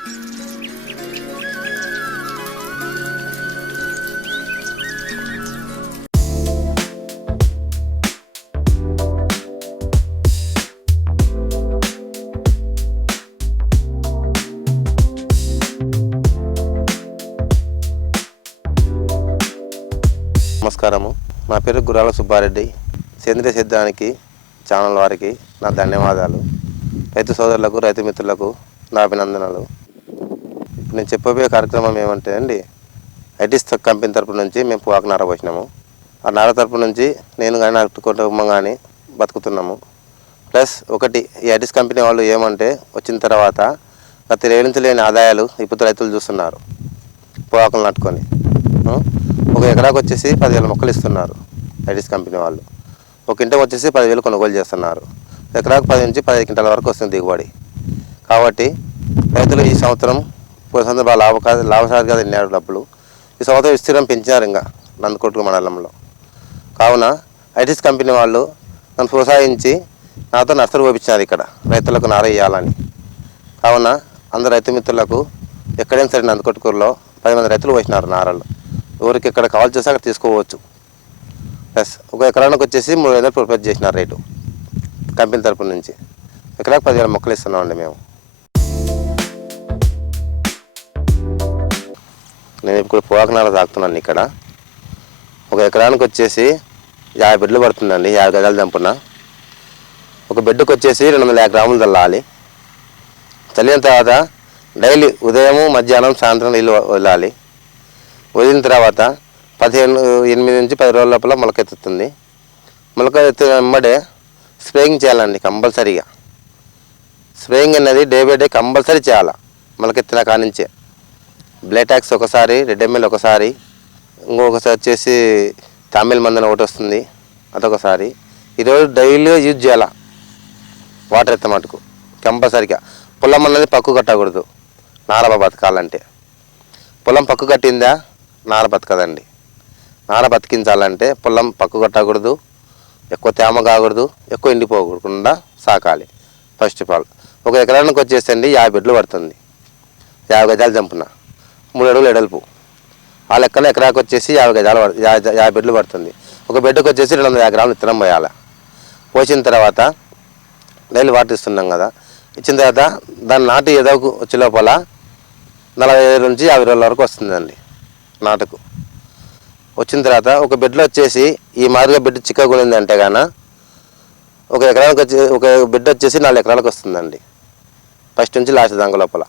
నమస్కారము. నా పేరు గురాల సుబ్బారెడ్డి. సేంద్రియ సిద్ధానికి ఛానల్ వారికి నా ధన్యవాదాలు. రైతు సోదరులకు రైతు మిత్రులకు నా అభినందనలు. ఇప్పుడు నేను చెప్పబోయే కార్యక్రమం ఏమంటే అండి ఐటీస్ కంపెనీ తరపు నుంచి మేము పువాకు నార పోసినాము. ఆ నార తరపు నుంచి నేను కానీ నా కుటుంబం కానీ బతుకుతున్నాము. ప్లస్ ఒకటి ఈ ఐటీస్ కంపెనీ వాళ్ళు ఏమంటే వచ్చిన తర్వాత గత ఏళ్ళ నుంచి లేని ఆదాయాలు ఇప్పుడు రైతులు చూస్తున్నారు పొగాకులు నాటుకొని. ఒక ఎకరాకు వచ్చేసి పదివేల మొక్కలు ఇస్తున్నారు ఐటీస్ కంపెనీ వాళ్ళు. ఒక ఇంటకు వచ్చేసి పదివేలు కొనుగోలు చేస్తున్నారు. ఎకరాకు పది నుంచి పదిహేను క్వింటాల వరకు వస్తుంది దిగుబడి. కాబట్టి రైతులు ఈ సంవత్సరం పోయిన సందర్భాలు లాభ లాభసారిగా తిన్నారు డబ్బులు. ఈ సంవత్సరం విస్తీర్ణం పెంచారు ఇంకా నందుకొట్టుకు మండలంలో. కావున ఐటీస్ కంపెనీ వాళ్ళు నన్ను ప్రోత్సహించి నాతో నర్సరీ పోపించినారు ఇక్కడ రైతులకు నార ఇవ్వాలని కావున అందరు రైతు మిత్రులకు ఎక్కడైనా సరే నందకొట్టుకూరులో పది మంది రైతులు పోసినారు నారలు. ఎవరికి ఎక్కడ కాల్ చేస్తే అక్కడ తీసుకోవచ్చు. ప్లస్ ఒక ఎకరానికి వచ్చేసి మూడు వేలు ప్రిపేర్ చేసినారు రేటు. కంపెనీ తరపు నుంచి. ఎకరాకు పదివేల మొక్కలు ఇస్తున్నామండి మేము. నేను ఇప్పుడు పోకనాలు తాగుతున్నాను ఇక్కడ. ఒక ఎకరానికి వచ్చేసి యాభై బిడ్డలు పడుతుందండి యాభై గజాలు చంపున ఒక బిడ్డకు వచ్చేసి రెండు వందల యాభై గ్రాములు చల్లాలి చల్లిన తర్వాత డైలీ ఉదయము మధ్యాహ్నం సాయంత్రం నీళ్ళు వదలాలి. వదిలిన తర్వాత పదిహేను ఎనిమిది నుంచి పది రోజుల లోపల మొలకెత్తుతుంది మొలక ఎత్తిన వెంబడే స్ప్రేయింగ్ చేయాలండి కంపల్సరీగా. స్ప్రేయింగ్ అనేది డే బై డే కంపల్సరీ చేయాలి మొలకెత్తిన కానించే బ్లేటాక్స్ ఒకసారి రెడ్ ఎంఎల్ ఒకసారి ఇంకొకసారి వచ్చేసి తామిల్ మందని ఒకటి వస్తుంది అదొకసారి. ఈరోజు డైలీగా యూజ్ చేయాలా? వాటర్ ఎత్త మటుకు కంపల్సరిగా. పొలం అన్నది పక్కు కట్టకూడదు నారబ బతకాలంటే. పొలం పక్కు కట్టిందా? నార బతకదండి. నార బతికించాలంటే పొలం పక్కు కట్టకూడదు ఎక్కువ తేమ కాకూడదు ఎక్కువ ఎండిపోకుండా సాకాలి. ఫస్ట్ ఆఫ్ ఆల్ ఒక ఎకరానికి వచ్చేసండి యాభై బిడ్లు పడుతుంది. యాభై గజాలు చంపున. మూడు అడుగులు ఎడల్పు. ఆ లెక్కన ఎకరాకు వచ్చేసి యాభై గజాలు యా- యాభై బెడ్లు పడుతుంది. ఒక బెడ్కి వచ్చేసి రెండు వందల యాభై గ్రాములు విత్తనం పోయాలి. పోసిన తర్వాత డైలీ వాటర్ ఇస్తున్నాం కదా. ఇచ్చిన తర్వాత దాన్ని నాటు ఎదవకు వచ్చే లోపల నలభై ఐదు నుంచి యాభై రోజుల వరకు వస్తుందండి నాటుకు. వచ్చిన తర్వాత ఒక బెడ్లో వచ్చేసి ఈ మాదిరిగా బెడ్ చిక్కగా అంటే గాన ఒక ఎకరానికి వచ్చి ఒక బెడ్ వచ్చేసి నాలుగు ఎకరాలకు వస్తుందండి. ఫస్ట్ నుంచి లాస్ట్ దాని లోపల.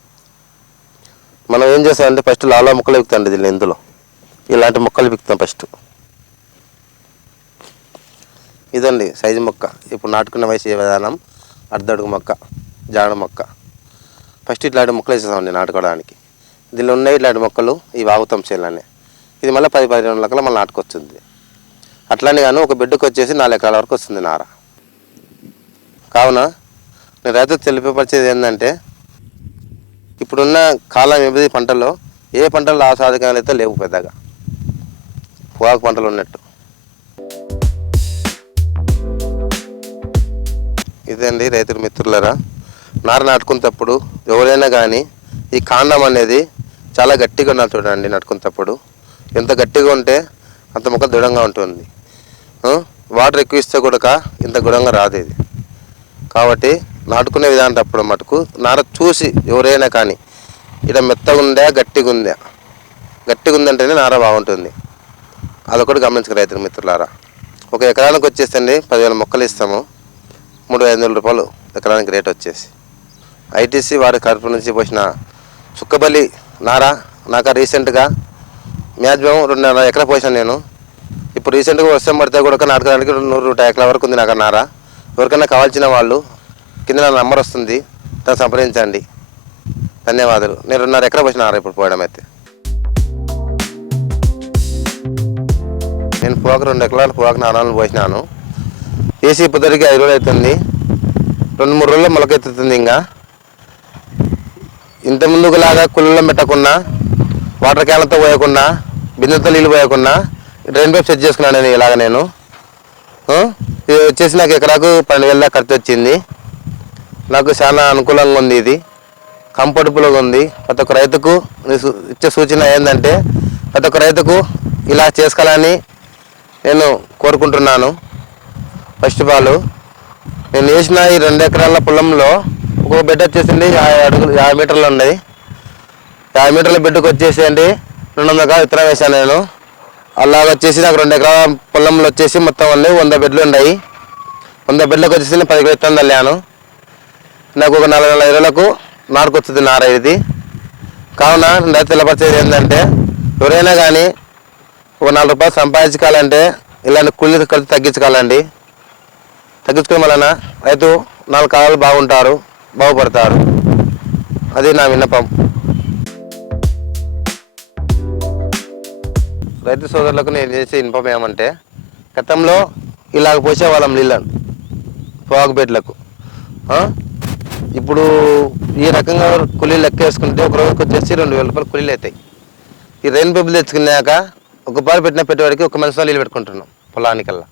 మనం ఏం చేస్తామంటే ఫస్ట్ లాలో ముక్కలు ఎక్కుతాండి దీన్ని ఇందులో. ఇలాంటి మొక్కలు పిక్కుతాం ఫస్ట్ ఇదండి సైజు మొక్క. ఇప్పుడు నాటుకున్న వయసు ఏ విధానం. అర్ధడుగు మొక్క జాడ మొక్క. ఫస్ట్ ఇట్లాంటి మొక్కలు వేసేసామండి నాటుకోవడానికి. దీనిలో ఉన్నాయి ఇట్లాంటి మొక్కలు ఇవి ఆగుతాం చేయాలని ఇది మళ్ళీ పది పదిహేను లెక్కల మళ్ళీ నాటుకొచ్చింది అట్లానే కానీ ఒక బిడ్డకు వచ్చేసి నాలుగు ఎకరాల వరకు వస్తుంది నార. కావున నేను రైతు తెలియపరిచేది ఏంటంటే ఇప్పుడున్న కాలం వ్యవధి పంటల్లో? ఏ పంటలు ఆస్వాదికాలు అయితే లేవు పెద్దగా. పొగాకు పంటలు ఉన్నట్టు. ఇదండి రైతుల మిత్రులరా? నార నాటుకునేటప్పుడు ఎవరైనా కానీ ఈ కాండం అనేది చాలా గట్టిగా ఉండాలి చూడండి నాటుకునేటప్పుడు ఎంత గట్టిగా ఉంటే అంత మొక్క దృఢంగా ఉంటుంది. వాటర్ ఎక్కువ ఇస్తే కూడా ఇంత దృఢంగా రాదు ఇది. కాబట్టి నాటుకునే విధానం తప్పుడు మటుకు. నార చూసి ఎవరైనా కానీ ఇక్కడ మెత్తగా ఉందా గట్టిగా ఉందా గట్టిగా ఉందంటేనే నార బాగుంటుంది. అదొకటి గమనించక రైతుల మిత్రులారా. ఒక ఎకరానికి వచ్చేసండి పదివేల మొక్కలు ఇస్తాము. మూడు ఐదు వందల రూపాయలు ఎకరానికి రేట్ వచ్చేసి. ఐటీసీ వారి కడుపు నుంచి పోసిన చుక్కబల్లి నారా నాకు రీసెంట్గా మ్యాక్సిమం రెండున్నర ఎకరా పోసాను నేను. ఇప్పుడు రీసెంట్గా వర్షం పడితే కూడా నాటకడానికి నూరు నూట ఎకరాల వరకు ఉంది నాకు నారా నార. ఎవరికైనా కావాల్సిన వాళ్ళు కింద నా నంబర్ వస్తుంది. తను సంప్రదించండి. ధన్యవాదాలు. నేను రెండున్నర ఎకరా పోసిన ఇప్పుడు పోయడం అయితే. నేను పోక రెండు ఎకరాలు పోక నారాలు పోసినాను. ఏసీ పొద్దురికి ఐదు రోజులు అవుతుంది. రెండు మూడు రోజుల్లో మొలకెత్తుతుంది ఇంకా. ఇంత ముందుకులాగా కుళ్ళలో పెట్టకుండా వాటర్ క్యాన్లతో పోయకుండా బిందెతో నీళ్ళు పోయకుండా డ్రైన్ పైప్ సెట్ చేసుకున్నాను నేను ఇలాగ నేను. ఇది వచ్చేసి నాకు ఎకరాకు పన్నెండు వేల ఖర్చు వచ్చింది. నాకు చాలా అనుకూలంగా ఉంది ఇది. కంఫర్టబుల్గా ఉంది. ప్రతి ఒక్క రైతుకు ఇచ్చే సూచన ఏంటంటే ప్రతి ఒక్క రైతుకు ఇలా చేసుకోవాలని నేను కోరుకుంటున్నాను. ఫస్ట్ ఆఫ్ ఆల్ నేను వేసిన ఈ రెండు ఎకరాల పొలంలో ఒక బెడ్ వచ్చేసింది యాభై అడుగులు యాభై మీటర్లు ఉన్నాయి యాభై మీటర్ల బెడ్కి వచ్చేసి అండి రెండు వందల విత్తనం వేసాను నేను. అలాగ వచ్చేసి నాకు రెండు ఎకరాల పొలంలో వచ్చేసి మొత్తం అన్నీ వంద బెడ్లు ఉన్నాయి. వంద బెడ్లకు వచ్చేసి నేను పది విత్తనం తల్లాను. నాకు ఒక నలభై నలభై ఇరవైలకు నాటుకొస్తుంది నార ఇది కావున నేను తెలపరిచేది ఏంటంటే ఎవరైనా కానీ ఒక నాలుగు రూపాయలు సంపాదించుకోవాలంటే ఇలాంటి కూలి ఖర్చు తగ్గించుకోవాలండి. తగ్గించుకోవడం వలన రైతు నాలుగు కాలాలు బాగుంటారు బాగుపడతారు. అది నా విన్నపం. రైతు సోదరులకు నేను చేసే విన్నపం ఏమంటే గతంలో ఇలాగ పోసేవాళ్ళం నీళ్ళని పొగాకు ఇప్పుడు ఈ రకంగా కూలీలు లెక్క వేసుకుంటే ఒక రోజుకి వచ్చేసి రెండు వేల రూపాయలు కూలీలు అవుతాయి. ఈ రెయిన్ పైపులు తెచ్చుకున్నాక ఒక పాలు పెట్టిన పెట్టుబడికి ఒక మనిషి నీళ్ళు పెట్టుకుంటున్నాం పొలానికల్లా.